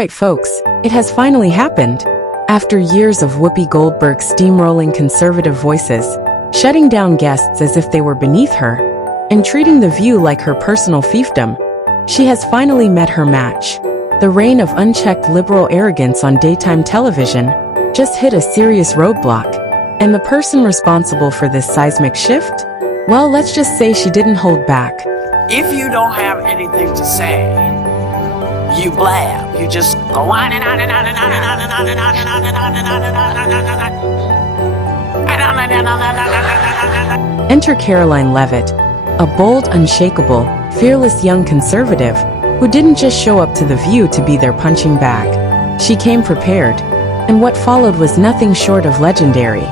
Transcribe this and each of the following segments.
Alright folks, it has finally happened. After years of Whoopi Goldberg steamrolling conservative voices, shutting down guests as if they were beneath her, and treating The View like her personal fiefdom, she has finally met her match. The reign of unchecked liberal arrogance on daytime television just hit a serious roadblock. And the person responsible for this seismic shift? Well, let's just say she didn't hold back. If you don't have anything to say, you blab. You just go on and on and on and on and on and on and on and on and on and on and on and on. Enter Karoline Leavitt, a bold, unshakable, fearless young conservative who didn't just show up to The View to be their punching bag. She came prepared, and what followed was nothing short of legendary.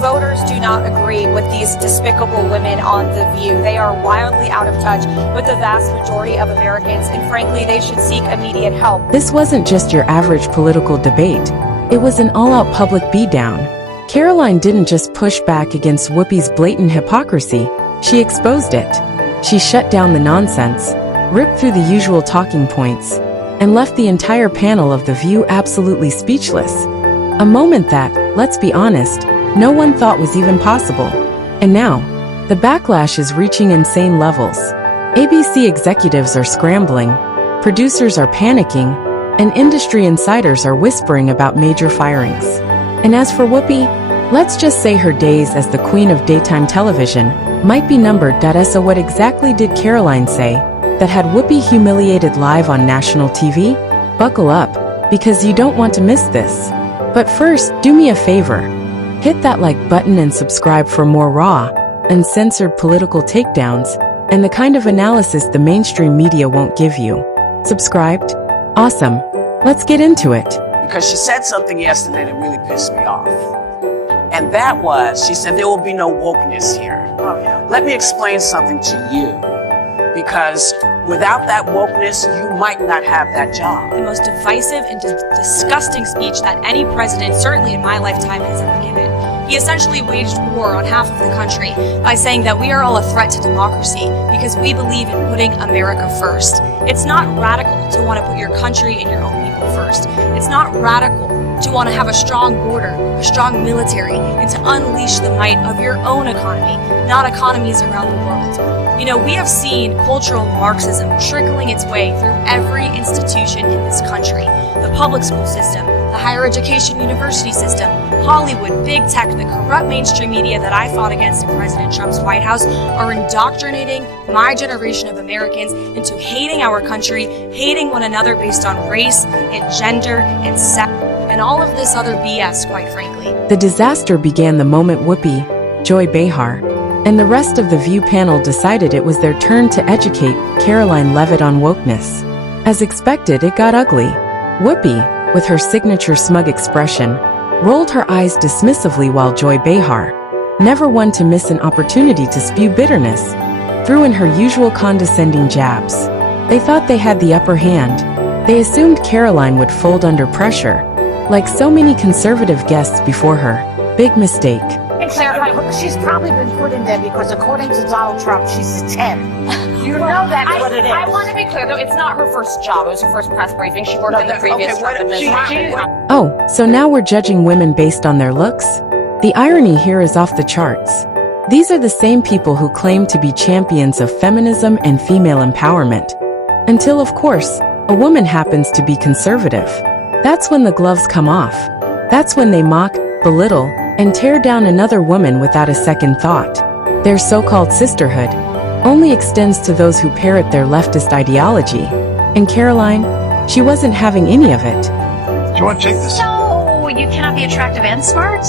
Voters do not agree with these despicable women on The View. They are wildly out of touch with the vast majority of Americans, and frankly, they should seek immediate help. This wasn't just your average political debate. It was an all-out public beatdown. Karoline didn't just push back against Whoopi's blatant hypocrisy, she exposed it. She shut down the nonsense, ripped through the usual talking points, and left the entire panel of The View absolutely speechless. A moment that, let's be honest, no one thought was even possible. And now, the backlash is reaching insane levels. ABC executives are scrambling, producers are panicking, and industry insiders are whispering about major firings. And as for Whoopi, let's just say her days as the queen of daytime television might be numbered. So what exactly did Karoline say that had Whoopi humiliated live on national TV? Buckle up, because you don't want to miss this. But first, do me a favor. Hit that like button and subscribe for more raw, uncensored political takedowns, and the kind of analysis the mainstream media won't give you. Subscribed? Awesome. Let's get into it. Because she said something yesterday that really pissed me off. And that was, she said there will be no wokeness here. Let me explain something to you. Because without that wokeness, you might not have that job. The most divisive and disgusting speech that any president, certainly in my lifetime, has ever given. He essentially waged war on half of the country by saying that we are all a threat to democracy because we believe in putting America first. It's not radical to want to put your country and your own people first. It's not radical to want to have a strong border, a strong military, and to unleash the might of your own economy, not economies around the world. You know, we have seen cultural Marxism trickling its way through every institution in this country. The public school system, the higher education university system, Hollywood, big tech, the corrupt mainstream media that I fought against in President Trump's White House are indoctrinating my generation of Americans into hating our country, hating one another based on race and gender and sex, and all of this other BS, quite frankly. The disaster began the moment Whoopi, Joy Behar, and the rest of the View panel decided it was their turn to educate Karoline Leavitt on wokeness. As expected, it got ugly. Whoopi, with her signature smug expression, rolled her eyes dismissively while Joy Behar, never one to miss an opportunity to spew bitterness, threw in her usual condescending jabs. They thought they had the upper hand. They assumed Karoline would fold under pressure, like so many conservative guests before her. Big mistake. And clarify, she's probably been put in there because according to Donald Trump, she's 10. You know that's what it is. I want to be clear, though, it's not her first job. It was her first press briefing. She worked in the previous Trump administration. Oh, so now we're judging women based on their looks? The irony here is off the charts. These are the same people who claim to be champions of feminism and female empowerment. Until, of course, a woman happens to be conservative. That's when the gloves come off. That's when they mock, belittle, and tear down another woman without a second thought. Their so-called sisterhood only extends to those who parrot their leftist ideology. And Karoline, she wasn't having any of it. Do you want to take this? So, you cannot be attractive and smart?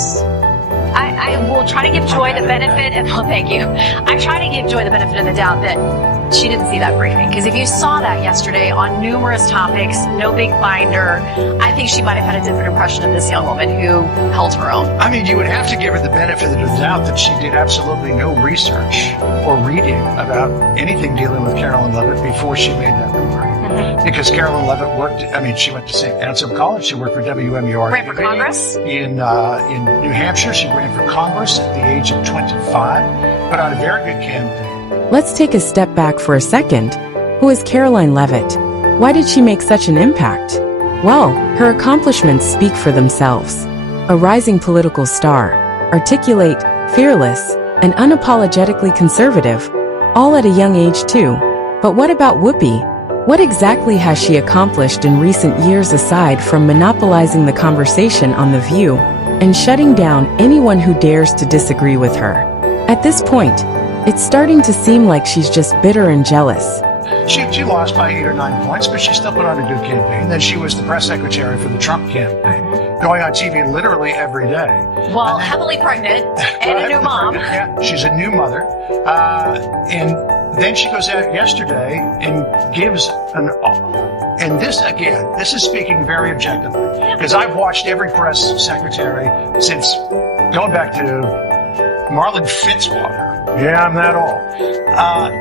I will try to give Joy the benefit, and thank you. I try to give Joy the benefit of the doubt that she didn't see that briefing. Because if you saw that yesterday on numerous topics, no big binder, I think she might have had a different impression of this young woman who held her own. I mean, you would have to give her the benefit of the doubt that she did absolutely no research or reading about anything dealing with Karoline Leavitt before she made that remark. Because Karoline Leavitt she went to St. Anselm College, she worked for WMUR. Ran for Congress? In New Hampshire, she ran for Congress at the age of 25, put on a very good campaign. Let's take a step back for a second. Who is Karoline Leavitt? Why did she make such an impact? Well, her accomplishments speak for themselves. A rising political star, articulate, fearless, and unapologetically conservative, all at a young age too. But what about Whoopi? What exactly has she accomplished in recent years aside from monopolizing the conversation on The View and shutting down anyone who dares to disagree with her? At this point, it's starting to seem like she's just bitter and jealous. She lost by 8 or 9 points, but she still put on a good campaign. Then she was the press secretary for the Trump campaign, going on TV literally every day. Well, heavily pregnant and a new mom. Yeah, she's a new mother. And then she goes out yesterday and gives and this is speaking very objectively, because I've watched every press secretary since going back to Marlon Fitzwater. Yeah, I'm that old.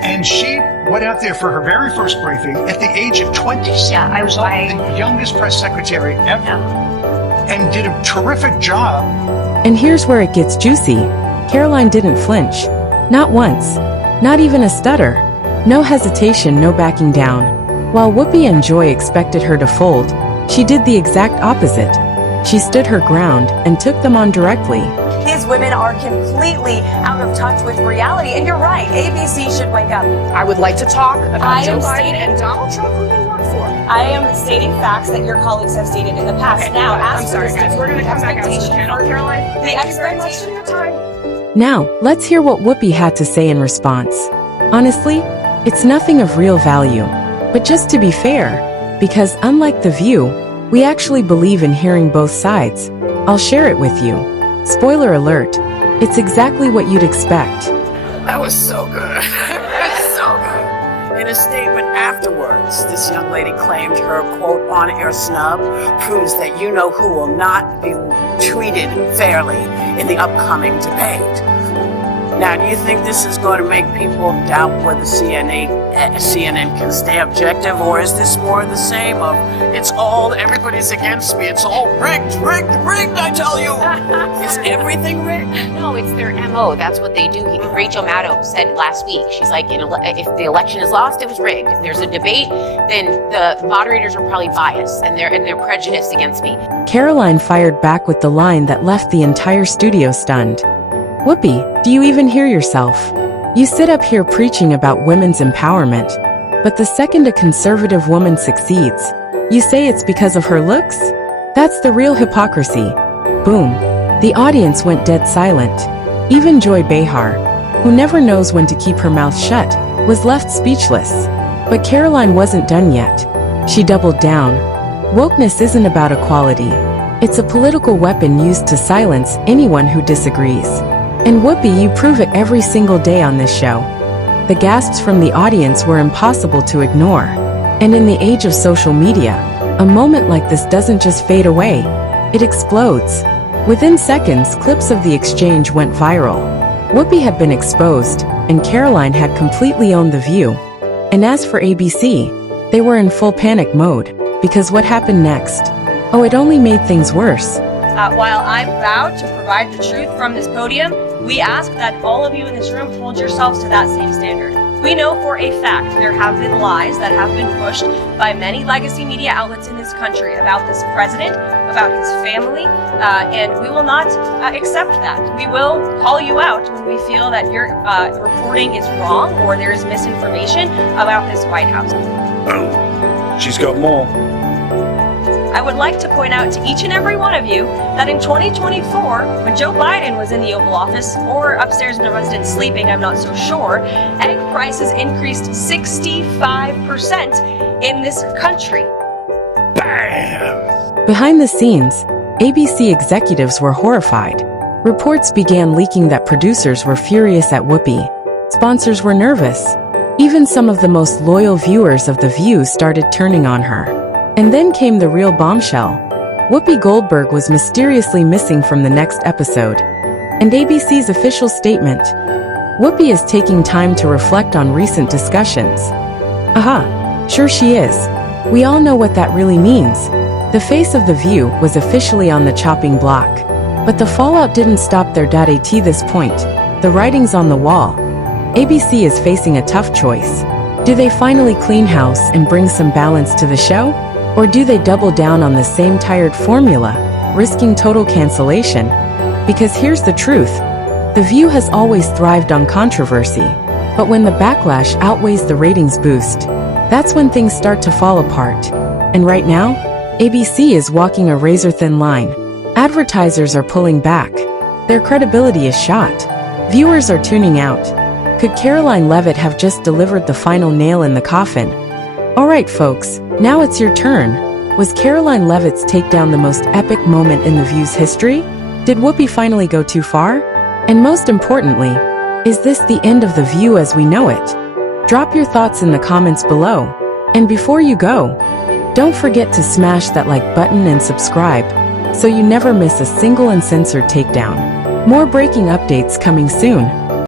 And she went out there for her very first briefing at the age of 27 Yeah, years old, the youngest press secretary ever, and did a terrific job. And here's where it gets juicy. Karoline didn't flinch. Not once. Not even a stutter. No hesitation, no backing down. While Whoopi and Joy expected her to fold, she did the exact opposite. She stood her ground and took them on directly. These women are completely out of touch with reality. And you're right, ABC should wake up. I would like to talk I about Joe am Biden stating- and Donald Trump, who you work for. I am stating facts that your colleagues have stated in the past. Now, I'm sorry, guys. We're going to come back out to the panel. Caroline, thank you very much for your time. Now, let's hear what Whoopi had to say in response. Honestly, it's nothing of real value. But just to be fair, because unlike The View, we actually believe in hearing both sides. I'll share it with you. Spoiler alert, it's exactly what you'd expect. That was so good. So good. In a statement afterwards, this young lady claimed her, quote, on-air snub proves that you know who will not be treated fairly in the upcoming debate. Now, do you think this is going to make people doubt whether CNN can stay objective, or is this more of the same of, everybody's against me, it's all rigged, I tell you. Is everything rigged? No, it's their MO. That's what they do. Rachel Maddow said last week, she's like, if the election is lost, it was rigged. If there's a debate, then the moderators are probably biased and they're prejudiced against me. Karoline fired back with the line that left the entire studio stunned. Whoopi, do you even hear yourself? You sit up here preaching about women's empowerment, but the second a conservative woman succeeds, you say it's because of her looks? That's the real hypocrisy. Boom. The audience went dead silent. Even Joy Behar, who never knows when to keep her mouth shut, was left speechless. But Karoline wasn't done yet. She doubled down. Wokeness isn't about equality. It's a political weapon used to silence anyone who disagrees. And Whoopi, you prove it every single day on this show. The gasps from the audience were impossible to ignore. And in the age of social media, a moment like this doesn't just fade away, it explodes. Within seconds, clips of the exchange went viral. Whoopi had been exposed, and Karoline had completely owned The View. And as for ABC, they were in full panic mode, because what happened next? Oh, it only made things worse. While I'm proud to provide the truth from this podium, we ask that all of you in this room hold yourselves to that same standard. We know for a fact there have been lies that have been pushed by many legacy media outlets in this country about this president, about his family, and we will not accept that. We will call you out when we feel that your reporting is wrong or there is misinformation about this White House. Oh, she's got more. I would like to point out to each and every one of you that in 2024, when Joe Biden was in the Oval Office or upstairs in a residence sleeping, I'm not so sure, egg prices increased 65% in this country. Bam! Behind the scenes, ABC executives were horrified. Reports began leaking that producers were furious at Whoopi. Sponsors were nervous. Even some of the most loyal viewers of The View started turning on her. And then came the real bombshell. Whoopi Goldberg was mysteriously missing from the next episode. And ABC's official statement: Whoopi is taking time to reflect on recent discussions. Aha, sure she is. We all know what that really means. The face of The View was officially on the chopping block. But the fallout didn't stop there. At this point, the writing's on the wall. ABC is facing a tough choice. Do they finally clean house and bring some balance to the show? Or do they double down on the same tired formula, risking total cancellation? Because here's the truth. The View has always thrived on controversy. But when the backlash outweighs the ratings boost, that's when things start to fall apart. And right now, ABC is walking a razor-thin line. Advertisers are pulling back. Their credibility is shot. Viewers are tuning out. Could Karoline Leavitt have just delivered the final nail in the coffin? Alright folks, now it's your turn. Was Karoline Leavitt's takedown the most epic moment in The View's history? Did Whoopi finally go too far? And most importantly, is this the end of The View as we know it? Drop your thoughts in the comments below. And before you go, don't forget to smash that like button and subscribe, so you never miss a single uncensored takedown. More breaking updates coming soon.